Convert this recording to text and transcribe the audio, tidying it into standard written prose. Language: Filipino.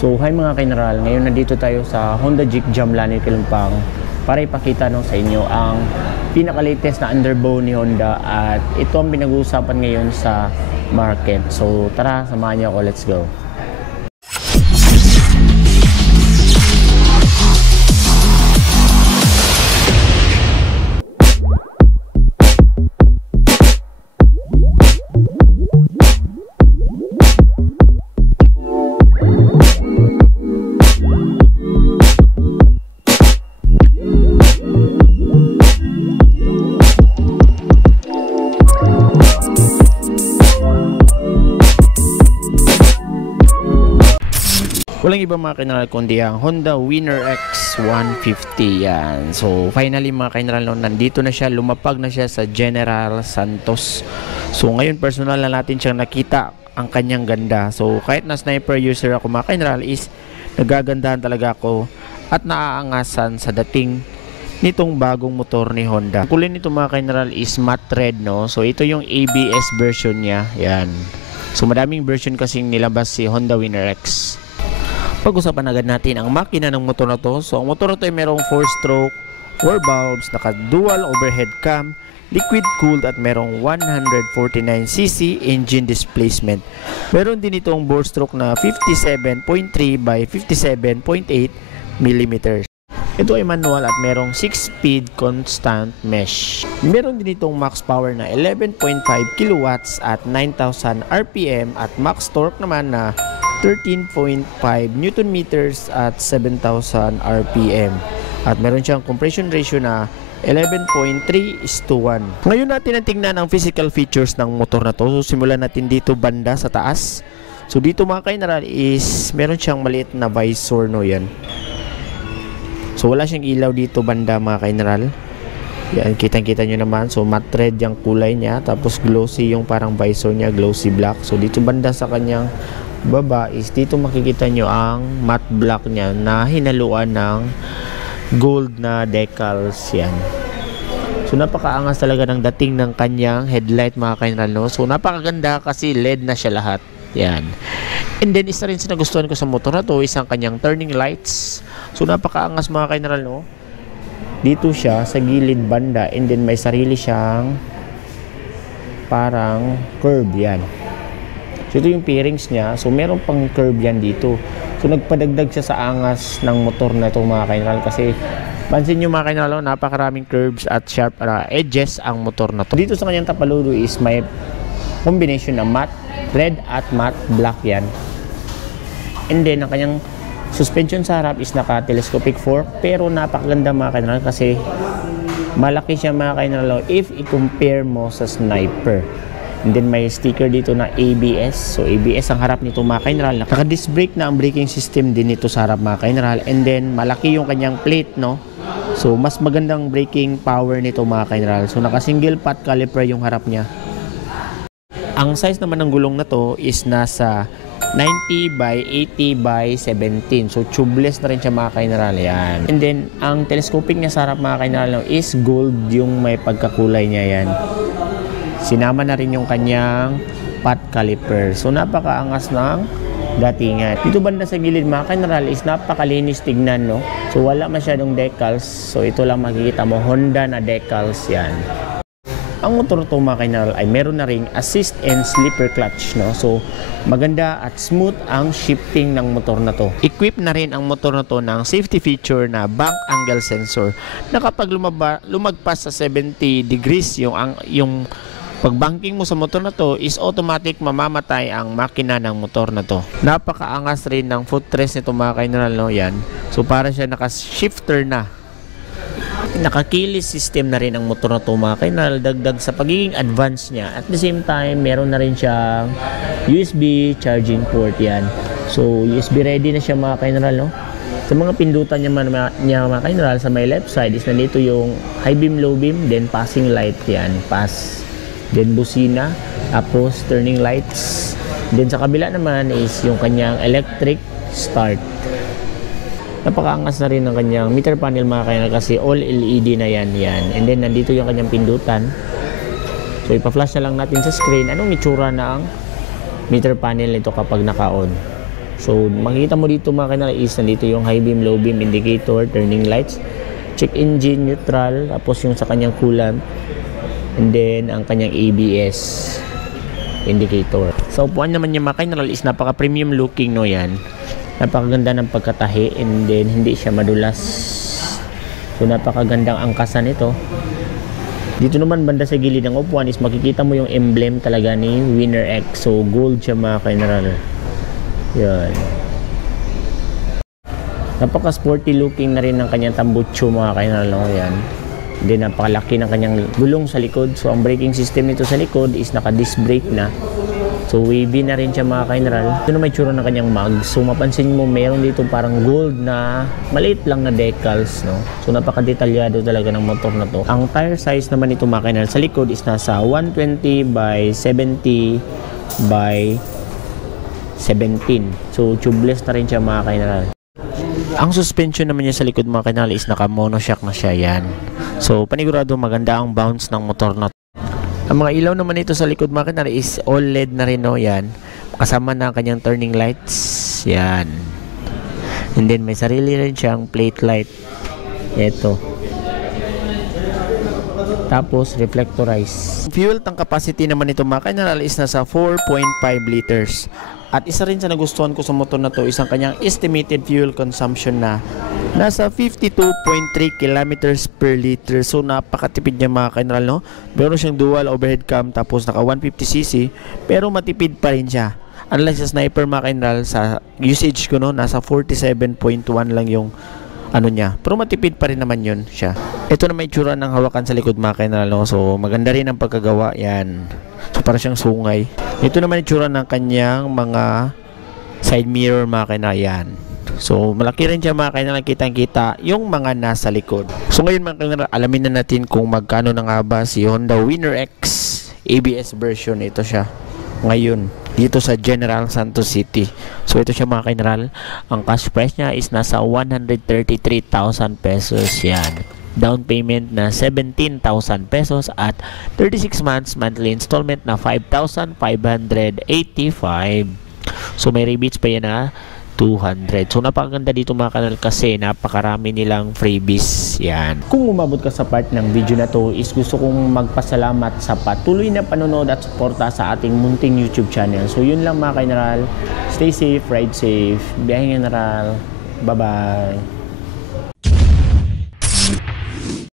So hi mga kaineral, ngayon nandito tayo sa Honda Jeep Jam Lani Kilumpang para ipakita sa inyo ang pinaka-latest na underbow ni Honda at ito ang pinag-uusapan ngayon sa market. So tara, samahan niyo ako, let's go. Walang iba mga kaineral kundi ang Honda Winner X 150 yan. So finally mga kaineral, nandito na siya, lumapag na siya sa General Santos. So ngayon personal na natin siyang nakita ang kanyang ganda. So kahit na sniper user ako mga kaineral is nagagandahan talaga ako at naaangasan sa dating nitong bagong motor ni Honda. Ang kulay nito mga kaineral is matte red, no? So ito yung ABS version niya, yan. So madaming version kasing nilabas si Honda Winner X. Pag-usapan agad natin ang makina ng motor na to. So ang motor na to ay merong 4-stroke, 4 valves, naka-dual overhead cam, liquid cooled at merong 149cc engine displacement. Meron din itong bore stroke na 57.3 by 57.8 mm. Ito ay manual at merong 6-speed constant mesh. Meron din itong max power na 11.5 kilowatts at 9,000 RPM at max torque naman na 13.5 Newton meters at 7,000 RPM. At meron siyang compression ratio na 11.3:1. Ngayon natin tingnan ang physical features ng motor na to. So simulan natin dito banda sa taas. So dito mga kaineral is meron siyang maliit na visor, no, yan. So wala siyang ilaw dito banda mga kaineral. Yan, kitang-kita nyo naman. So matte red yung kulay niya, tapos glossy yung parang visor niya, glossy black. So dito banda sa kanyang baba is dito makikita nyo ang matte black niya na hinaluan ng gold na decals, yan. So napakaangas talaga ng dating ng kanyang headlight mga kaineral, no? So napakaganda kasi LED na siya lahat, yan. And then isa rin sa nagustuhan ko sa motor na to is ang kanyang turning lights. So napakaangas mga kaineral, no? Dito siya sa gilid banda and then may sarili siyang parang curve, yan. So ito yung pairings niya. So meron pang curve yan dito. So nagpadagdag siya sa angas ng motor na ito mga kaineral. Kasi pansin nyo mga kaineral, napakaraming curves at sharp edges ang motor na to. Dito sa kanyang tapaludo is may combination na matte red at matte black yan. And then ang kanyang suspension sa harap is naka-telescopic fork. Pero napakaganda mga kaineral kasi malaki siya mga kaineral if i-compare mo sa Sniper. And then may sticker dito na ABS. So ABS ang harap nito mga kaineral. Naka-disc brake na ang braking system din nito sa harap mga kaineral. And then malaki yung kanyang plate, no? So mas magandang braking power nito mga kaineral. So naka-single pot caliper yung harap niya. Ang size naman ng gulong na to is nasa 90 by 80 by 17. So tubeless na rin siya mga kaineral, yan. And then ang telescopic niya sa harap mga kaineral is gold yung may pagkakulay niya, yan. Sinama na rin yung kanyang pot caliper. So napakaangas ng datingan. Dito banda sa gilid mga kaineral is napakalinis tignan, no? So wala masyadong decals. So ito lang makikita mo, Honda na decals, yan. Ang motor to mga kaineral ay meron na ring assist and slipper clutch, no? So maganda at smooth ang shifting ng motor na to. Equip na rin ang motor na to ng safety feature na bank angle sensor na kapag lumagpas sa 70 degrees yung pag-banking mo sa motor na to is automatic mamamatay ang makina ng motor na to. Napakaangas rin ng footrest nito mga kaineral, no? Yan. So para siya naka-shifter na. Naka-keyless system na rin ang motor na to mga kaineral, dagdag sa pagiging advanced niya. At the same time, meron na rin siyang USB charging port, yan. So USB ready na siya mga kaineral, no? Sa mga pindutan niya mga kaineral, sa may left side is nandito yung high beam, low beam, then passing light, yan, pass. Then busina, tapos turning lights. Then sa kabila naman is yung kanyang electric start. Napakaangas na rin ng kanyang meter panel mga kaineral kasi all LED na yan. And then nandito yung kanyang pindutan. So ipa-flash na lang natin sa screen anong itsura na ang meter panel nito kapag naka-on. So makikita mo dito mga kanal is nandito yung high beam, low beam indicator, turning lights, check engine, neutral, tapos yung sa kanyang coolant, and then ang kanyang ABS indicator. Sa upuan naman yung mga kanal is napaka premium looking, no, yan. Napakaganda ng pagkatahi, and then hindi siya madulas. So napakagandang angkasan ito. Dito naman banda sa gilid ng upuan is makikita mo yung emblem talaga ni Winner X. So gold siya mga kanal. Yan. Napaka sporty looking na rin ng kanyang tambucho mga kanal, no? Yan. Then napakalaki ng kanyang gulong sa likod. So ang braking system nito sa likod is naka disc brake na. So wavy na rin siya mga kanal. Ito na may tsura ng kanyang mag. So mapansin mo meron dito parang gold na maliit lang na decals, no? So napaka-detalyado talaga ng motor na to. Ang tire size naman nito mga kanal sa likod is nasa 120 by 70 by 17. So tubeless na rin siya mga kanal. Ang suspension naman niya sa likod mga kanal is naka monoshock na siya, yan. So panigurado maganda ang bounce ng motor na to. Ang mga ilaw naman ito sa likod mga kanal is all LED na rin, no, yan. Kasama na ang kanyang turning lights, yan. And then may sarili rin siyang plate light. Ito. Tapos reflectorize. Fuel tank capacity naman ito mga kanal is nasa 4.5 liters. At isa rin sa nagustuhan ko sa motor na to is ang kanyang estimated fuel consumption na nasa 52.3 kilometers per liter. So napakatipid niya mga kanal, no? Meron siyang dual overhead cam, tapos naka 150cc, pero matipid pa rin siya. Unlike sa Sniper mga kanal, sa usage ko, no, nasa 47.1 lang yung ano niya. Pero matipid pa rin naman yun siya. Ito na may tsura ng hawakan sa likod mga kanal, no? So maganda rin ang pagkagawa, yan. So para siyang sungay. Ito naman yung tsura ng kanyang mga side mirror mga kanal, yan. So malaki rin siya mga kanal, kitang-kita yung mga nasa likod. So ngayon mga kanal, alamin na natin kung magkano na nga ba si Honda Winner X ABS version. Ito siya ngayon dito sa General Santos City. So ito siya mga kanal, ang cash price niya is nasa 133,000 pesos, yan. Down payment na 17,000 pesos at 36 months monthly installment na 5,585. So may rebates pa yan na 200. So napakaganda dito mga kanal kasi napakarami nilang freebies, yan. Kung umabot ka sa part ng video na to is gusto kong magpasalamat sa patuloy na panonood at suporta sa ating munting YouTube channel. So yun lang mga kanal. Stay safe, ride safe, biyaheng general. Bye bye.